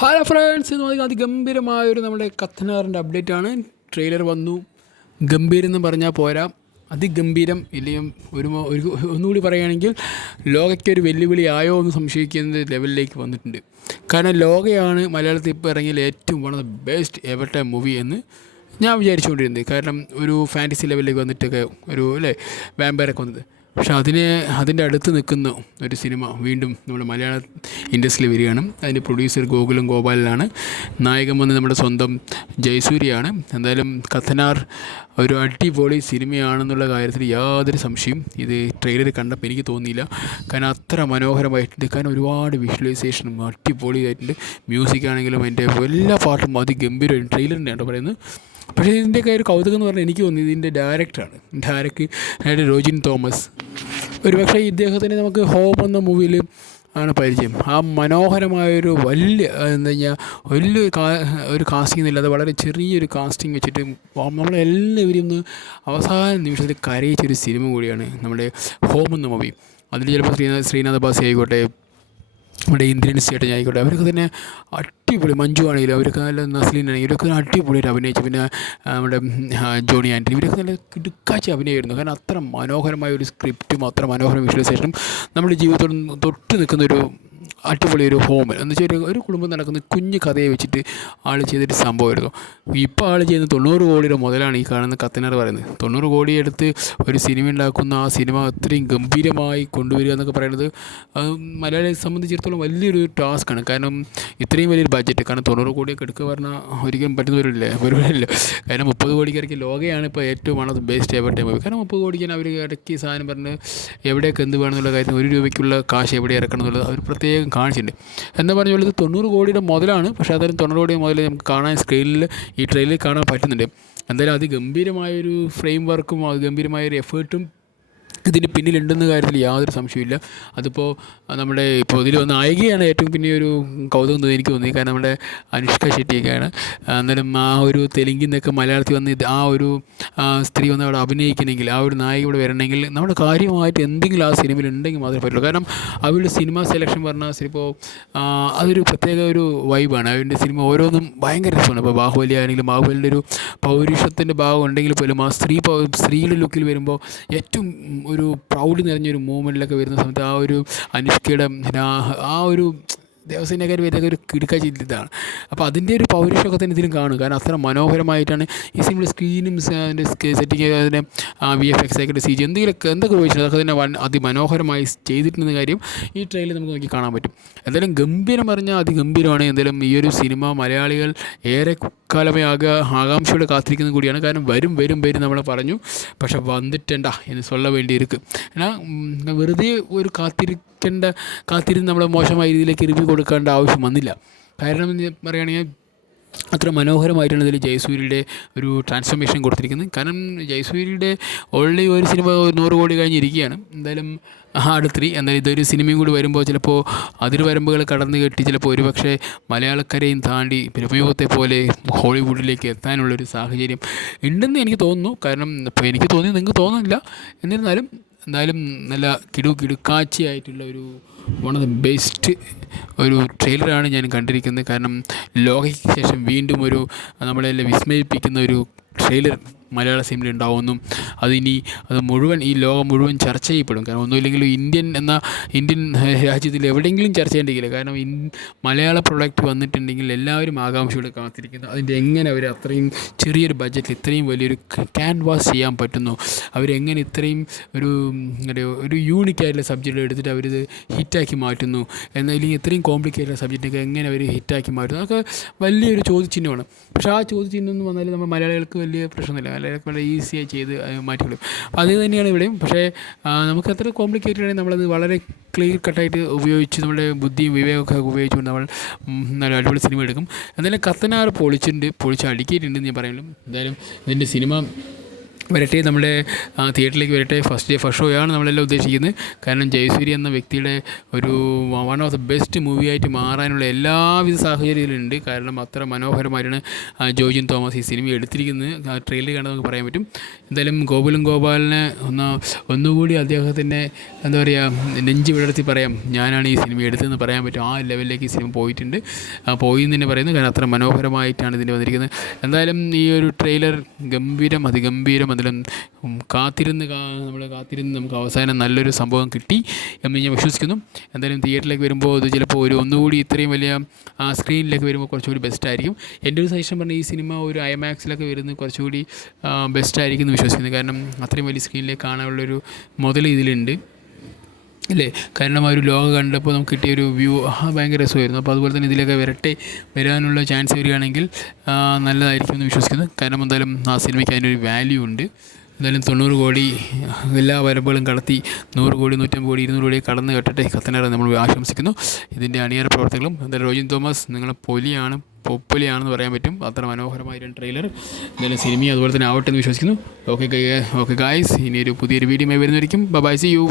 Hello friends, ഇത് അതിഗംഭീരമായൊരു നമ്മുടെ കത്തനാറിൻ്റെ update ആണ്. ട്രെയിലർ വന്നു. ഗംഭീരം എന്ന് പറഞ്ഞാൽ പോരാ, അതിഗംഭീരം. ഇല്ലെങ്കിൽ ഒന്നുകൂടി പറയുകയാണെങ്കിൽ ലോകയ്ക്കൊരു വെല്ലുവിളി ആയോ എന്ന് സംശയിക്കുന്ന ലെവലിലേക്ക് വന്നിട്ടുണ്ട്. കാരണം ലോകയാണ് മലയാളത്തിൽ ഇപ്പോൾ ഇറങ്ങിയ ഏറ്റവും one of the best ever time movie എന്ന് ഞാൻ വിചാരിച്ചുകൊണ്ടിരുന്നത്. കാരണം ഒരു ഫാൻറ്റസി ലെവലിലേക്ക് വന്നിട്ടൊക്കെ ഒരു വാമ്പയറൊക്കെ വന്നത്. പക്ഷെ അതിൻ്റെ അടുത്ത് നിൽക്കുന്ന ഒരു സിനിമ വീണ്ടും നമ്മുടെ മലയാള ഇൻഡസ്ട്രിയിൽ വരികയാണ്. അതിൻ്റെ പ്രൊഡ്യൂസർ ഗോപാലനാണ്. നായകൻ വന്ന് നമ്മുടെ സ്വന്തം ജയസൂര്യയാണ്. എന്തായാലും കത്തനാർ ഒരു അടിപൊളി സിനിമയാണെന്നുള്ള കാര്യത്തിൽ യാതൊരു സംശയം ഇത് ട്രെയിലർ കണ്ടപ്പോൾ എനിക്ക് തോന്നിയില്ല. കാരണം അത്ര മനോഹരമായിട്ടുണ്ട്. കാരണം ഒരുപാട് വിഷ്വലൈസേഷനും അടിപൊളിയായിട്ടുണ്ട്. മ്യൂസിക് ആണെങ്കിലും അതിൻ്റെ എല്ലാ പാട്ടും അതിഗംഭീരമായിട്ട് ട്രെയിലറിൻ്റെ ആണ് പറയുന്നത്. പക്ഷേ ഇതിൻ്റെയൊക്കെ ഒരു കൗതുകം എന്ന് പറഞ്ഞാൽ എനിക്ക് തോന്നിയത് ഇതിൻ്റെ ഡയറക്ടർ റോജിൻ തോമസ്. ഒരുപക്ഷെ ഇദ്ദേഹത്തിന് നമുക്ക് ഹോം എന്ന മൂവിയിൽ ആണ് പരിചയം. ആ മനോഹരമായൊരു വലിയൊരു കാസ്റ്റിംഗ് എന്നില്ലാതെ വളരെ ചെറിയൊരു കാസ്റ്റിംഗ് വെച്ചിട്ട് നമ്മളെല്ലാവരും ഒന്ന് അവസാന നിമിഷത്തിൽ കരയിച്ചൊരു സിനിമ കൂടിയാണ് നമ്മുടെ ഹോം എന്ന മൂവി. അതിൽ ചിലപ്പോൾ ശ്രീനാഥ് ബാസി ആയിക്കോട്ടെ, നമ്മുടെ ഇന്ദ്രൻസ് ചേട്ടൻ ആയിക്കോട്ടെ, അവരൊക്കെ തന്നെ അടിപൊളി. മഞ്ജു ആണെങ്കിലും അവരൊക്കെ നല്ല, നസ്ലീൻ ആണെങ്കിലും ഇവരൊക്കെ അടിപൊളിയായിട്ട് അഭിനയിച്ചു. പിന്നെ നമ്മുടെ ജോണി ആൻ്റണി, ഇവരൊക്കെ നല്ല കിടുക്കാച്ചി അഭിനയമായിരുന്നു. കാരണം അത്ര മനോഹരമായ ഒരു സ്ക്രിപ്റ്റും അത്ര മനോഹര വിഷ്വലൈസേഷനും നമ്മുടെ ജീവിതത്തോട് തൊട്ട് നിൽക്കുന്നൊരു അടിപൊളി ഒരു ഹോം എന്ന് വെച്ചാൽ ഒരു കുടുംബം നടക്കുന്ന കുഞ്ഞു കഥയെ വെച്ചിട്ട് ആൾ ചെയ്തിട്ട് സംഭവമായിരുന്നു. ഇപ്പോൾ ആൾ ചെയ്യുന്ന 90 കോടിയുടെ മുതലാണ് ഈ കാണുന്ന കത്തനാർ പറയുന്നത്. 90 കോടി എടുത്ത് ഒരു സിനിമ ഉണ്ടാക്കുന്ന ആ സിനിമ അത്രയും ഗംഭീരമായി കൊണ്ടുവരിക എന്നൊക്കെ പറയുന്നത് മലയാളിയെ സംബന്ധിച്ചിടത്തോളം വലിയൊരു ടാസ്ക്കാണ്. കാരണം ഇത്രയും വലിയൊരു ബഡ്ജറ്റ്, കാരണം 90 കോടിയൊക്കെ എടുക്കുക പറഞ്ഞാൽ ഒരിക്കലും പറ്റുന്നവരില്ല. കാരണം 30 കോടിക്ക് ഇറക്കിയ ലോകയാണ് ഇപ്പോൾ ഏറ്റവും one of the best ever time movie. കാരണം 30 കോടിക്കാണ് അവർ ഇടയ്ക്ക് സാധനം പറഞ്ഞ് എവിടെയൊക്കെ എന്ത് വേണമെന്നുള്ള കാര്യത്തിൽ 1 രൂപയ്ക്കുള്ള കാശ് എവിടെ ഇറക്കണം എന്നുള്ളത് അവർ പ്രത്യേകം കാണിച്ചിട്ടുണ്ട്. എന്താ പറഞ്ഞാൽ ഇത് 90 കോടിയുടെ മുതലാണ്. പക്ഷേ അതായത് 90 കോടിയുടെ മുതൽ നമുക്ക് കാണാൻ സ്ക്രീനിൽ ഈ ട്രെയിലറിൽ കാണാൻ പറ്റുന്നുണ്ട്. എന്തായാലും അതിഗംഭീരമായൊരു ഫ്രെയിം വർക്കും അതിഗംഭീരമായൊരു എഫേർട്ടും ഇതിന് പിന്നിലുണ്ടെന്ന കാര്യത്തിൽ യാതൊരു സംശയമില്ല. അതിപ്പോൾ നമ്മുടെ ഇപ്പോൾ ഇതിൽ വന്ന നായികയാണ് ഏറ്റവും പിന്നെ ഒരു കൗതുകം തോന്നി എനിക്ക് തോന്നി. കാരണം നമ്മുടെ അനുഷ്ക ഷെട്ടിയൊക്കെയാണ്. എന്നാലും ആ ഒരു തെലുങ്കിൽ നിന്നൊക്കെ മലയാളത്തിൽ വന്ന് ആ ഒരു സ്ത്രീ വന്ന് അവിടെ അഭിനയിക്കണമെങ്കിൽ, ആ ഒരു നായിക ഇവിടെ വരണമെങ്കിൽ നമ്മുടെ കാര്യമായിട്ട് എന്തെങ്കിലും ആ സിനിമയിൽ ഉണ്ടെങ്കിൽ മാത്രമേ പറ്റുള്ളൂ. കാരണം അവരുടെ സിനിമ സെലക്ഷൻ പറഞ്ഞാൽ ഇപ്പോൾ അതൊരു പ്രത്യേക ഒരു വൈബാണ്. അവരുടെ സിനിമ ഓരോന്നും ഭയങ്കര രസമാണ്. ഇപ്പോൾ ബാഹുബലി ആണെങ്കിലും ബാഹുബലിൻ്റെ ഒരു പൗരുഷത്തിൻ്റെ ഭാഗം ഉണ്ടെങ്കിൽ പോലും ആ സ്ത്രീയുടെ ലുക്കിൽ വരുമ്പോൾ ഏറ്റവും ഒരു പ്രൗഡ് നിറഞ്ഞൊരു മൂമെൻറ്റിലൊക്കെ വരുന്ന സമയത്ത് ആ ഒരു അനുഷ്കയുടെ ആ ഒരു ദേവസേനക്കാർ വരുന്നൊക്കെ ഒരു കിടുക്കാച്ചി ഇതാണ്. അപ്പോൾ അതിൻ്റെ ഒരു പൗരുഷമൊക്കെ തന്നെ ഇതിലും കാണും. കാരണം അത്ര മനോഹരമായിട്ടാണ് ഈ സിനിമയുടെ സ്ക്രീനും അതിൻ്റെ സെറ്റിങ്, അതിൻ്റെ VFX ആയിക്കോട്ടെ, CG എന്തൊക്കെ ഉപയോഗിച്ചത് അതൊക്കെ തന്നെ അതിമനോഹരമായി ചെയ്തിട്ടുണ്ടെന്ന കാര്യം ഈ ട്രെയിലർ നമുക്ക് നോക്കി കാണാൻ പറ്റും. എന്തായാലും ഗംഭീരം പറഞ്ഞാൽ അതിഗംഭീരമാണ്. എന്തായാലും ഈ ഒരു സിനിമ മലയാളികൾ ഏറെ കാലമേ ആകാംക്ഷയോടെ കാത്തിരിക്കുന്നത് കൂടിയാണ്. കാരണം വരും നമ്മളെ പറഞ്ഞു, പക്ഷെ വന്നിട്ടണ്ട എന്ന് சொல்ல വേണ്ടിയിരിക്കും. എന്നാൽ വെറുതെ ഒരു കാത്തിരുന്ന് നമ്മളെ മോശമായ രീതിയിലേക്ക് റിവ്യൂ കൊടുക്കേണ്ട ആവശ്യം വന്നില്ല. കാരണം എന്ന് പറയുകയാണെങ്കിൽ അത്ര മനോഹരമായിട്ടാണ് ഇതിൽ ജയസൂര്യയുടെ ഒരു ട്രാൻസ്ഫോർമേഷൻ കൊടുത്തിരിക്കുന്നത്. കാരണം ജയസൂര്യയുടെ ഓൾറെഡി ഒരു സിനിമ 100 കോടി കഴിഞ്ഞിരിക്കുകയാണ്. എന്തായാലും അടുത്തിരി എന്തായാലും ഇതൊരു സിനിമയും കൂടി വരുമ്പോൾ ചിലപ്പോൾ അതിർവരമ്പുകൾ കടന്നു കെട്ടി ചിലപ്പോൾ ഒരുപക്ഷെ മലയാളക്കരയും താണ്ടി പ്രമേഹത്തെ പോലെ ഹോളിവുഡിലേക്ക് എത്താനുള്ളൊരു സാഹചര്യം ഉണ്ടെന്ന് എനിക്ക് തോന്നുന്നു. കാരണം ഇപ്പോൾ എനിക്ക് തോന്നി, നിങ്ങൾക്ക് തോന്നുന്നില്ല. എന്നിരുന്നാലും എന്തായാലും നല്ല കിടുക്കാച്ചിയായിട്ടുള്ള ഒരു വൺ ഓഫ് ദ ബെസ്റ്റ് ഒരു ട്രെയിലറാണ് ഞാൻ കണ്ടിരിക്കുന്നത്. കാരണം ലോകയ്ക്ക് ശേഷം വീണ്ടും ഒരു നമ്മളെല്ലാം വിസ്മയിപ്പിക്കുന്ന ഒരു ട്രെയിലർ മലയാള സിനിമയിൽ ഉണ്ടാവുന്നു. അത് മുഴുവൻ ഈ ലോകം മുഴുവൻ ചർച്ച ചെയ്യപ്പെടും. കാരണം ഒന്നുമില്ലെങ്കിലും ഇന്ത്യൻ രാജ്യത്തിൽ എവിടെയെങ്കിലും ചർച്ച ചെയ്യേണ്ടിയില്ല. കാരണം മലയാള പ്രൊഡക്റ്റ് വന്നിട്ടുണ്ടെങ്കിൽ എല്ലാവരും ആകാംക്ഷയോടെ കാത്തിരിക്കുന്നു. അതിൻ്റെ എങ്ങനെ അവർ അത്രയും ചെറിയൊരു ബഡ്ജറ്റിൽ ഇത്രയും വലിയൊരു ക്യാൻവാസ് ചെയ്യാൻ പറ്റുന്നു, അവരെങ്ങനെ ഇത്രയും ഒരു യൂണിക്കായിട്ടുള്ള സബ്ജക്റ്റ് എടുത്തിട്ട് അവരിത് ഹിറ്റാക്കി മാറ്റുന്നു, എന്നല്ലെങ്കിൽ ഇത്രയും കോംപ്ലിക്കേറ്റഡ് സബ്ജക്റ്റൊക്കെ എങ്ങനെ അവർ ഹിറ്റാക്കി മാറ്റുന്നു, അതൊക്കെ വലിയൊരു ചോദ്യചിഹ്നമാണ്. പക്ഷേ ആ ചോദ്യചിഹ്നം എന്ന് വന്നാൽ നമ്മൾ മലയാളികൾക്ക് വലിയ പ്രശ്നമില്ല. മലയാളികൾക്ക് വളരെ ഈസിയായി ചെയ്ത് മാറ്റിക്കൊള്ളും. അപ്പോൾ അത് തന്നെയാണ് ഇവിടെയും. പക്ഷേ നമുക്ക് അത്ര കോംപ്ലിക്കേറ്റഡ് ആണെങ്കിൽ നമ്മളത് വളരെ ക്ലിയർ കട്ടായിട്ട് ഉപയോഗിച്ച് നമ്മുടെ ബുദ്ധിയും വിവേകമൊക്കെ ഉപയോഗിച്ചുകൊണ്ട് നമ്മൾ നല്ല അടിപൊളി സിനിമ എടുക്കും. എന്തായാലും കത്തനാർ പൊളിച്ച് അടുക്കിയിട്ടുണ്ടെന്ന് ഞാൻ പറയുള്ളൂ. എന്തായാലും ഇതിൻ്റെ സിനിമ വരട്ടെ, നമ്മുടെ തിയേറ്ററിലേക്ക് വരട്ടെ. ഫസ്റ്റ് ഷോയാണ് നമ്മളെല്ലാം ഉദ്ദേശിക്കുന്നത്. കാരണം ജയസൂര്യ എന്ന വ്യക്തിയുടെ ഒരു വൺ ഓഫ് ദ ബെസ്റ്റ് മൂവിയായിട്ട് മാറാനുള്ള എല്ലാവിധ സാഹചര്യങ്ങളുണ്ട്. കാരണം അത്ര മനോഹരമായിട്ടാണ് ജോജിൻ തോമസ് ഈ സിനിമ എടുത്തിരിക്കുന്നത്. ട്രെയിലർ കണ്ടാൽ നമുക്ക് പറയാൻ പറ്റും. എന്തായാലും ഗോകുലിനെ ഒന്നുകൂടി അദ്ദേഹത്തിൻ്റെ എന്താ പറയുക, നെഞ്ച് വിടർത്തി പറയാം, ഞാനാണ് ഈ സിനിമ എടുത്തതെന്ന് പറയാൻ പറ്റും. ആ ലെവലിലേക്ക് ഈ സിനിമ പോയിട്ടുണ്ട്, പോയി എന്ന് തന്നെ പറയുന്നത്. കാരണം അത്ര മനോഹരമായിട്ടാണ് ഇതിൻ്റെ വന്നിരിക്കുന്നത്. എന്തായാലും ഈ ഒരു ട്രെയിലർ അതിഗംഭീരം. അതിലും നമ്മൾ കാത്തിരുന്ന് നമുക്ക് അവസാനം നല്ലൊരു സംഭവം കിട്ടി എന്ന് ഞാൻ വിശ്വസിക്കുന്നു. എന്തായാലും തിയേറ്ററിലേക്ക് വരുമ്പോൾ ഇത് ചിലപ്പോൾ ഒന്നുകൂടി ഇത്രയും വലിയ സ്ക്രീനിലേക്ക് വരുമ്പോൾ കുറച്ചുകൂടി ബെസ്റ്റായിരിക്കും. എൻ്റെ ഒരു സജഷൻ പറഞ്ഞാൽ ഈ സിനിമ ഒരു ഐമാക്സിലൊക്കെ വരുന്നത് കുറച്ചുകൂടി ബെസ്റ്റായിരിക്കും എന്ന് വിശ്വസിക്കുന്നു. കാരണം അത്രയും വലിയ സ്ക്രീനിലേക്ക് കാണാനുള്ളൊരു മുതൽ ഇതിലുണ്ട് അല്ലേ. കാരണം ആ ഒരു ലോകം കണ്ടപ്പോൾ നമുക്ക് കിട്ടിയൊരു വ്യൂ ഭയങ്കര രസമായിരുന്നു. അപ്പോൾ അതുപോലെ തന്നെ ഇതിലൊക്കെ വരാനുള്ള ചാൻസ് വരികയാണെങ്കിൽ നല്ലതായിരിക്കും എന്ന് വിശ്വസിക്കുന്നു. കാരണം എന്തായാലും ആ സിനിമയ്ക്ക് അതിനൊരു വാല്യൂ ഉണ്ട്. എന്തായാലും 90 കോടി എല്ലാ വരമ്പുകളും കടത്തി 100 കോടി 150 കോടി 200 കോടി കടന്ന് കത്തനാറ് നമ്മൾ ആശംസിക്കുന്നു. ഇതിൻ്റെ അണിയറ പ്രവർത്തകരും എന്തായാലും റോജിൻ തോമസ് നിങ്ങളെ പൊലിയാണെന്ന് പറയാൻ പറ്റും. അത്ര മനോഹരമായിരുന്നു ട്രെയിലർ. എന്തായാലും സിനിമയും അതുപോലെ തന്നെ ആവട്ടെ എന്ന് വിശ്വസിക്കുന്നു. ഓക്കെ ഗായ്സ്, ഇനി ഒരു പുതിയൊരു വീഡിയോ വരുന്നതായിരിക്കും. Bye, see U.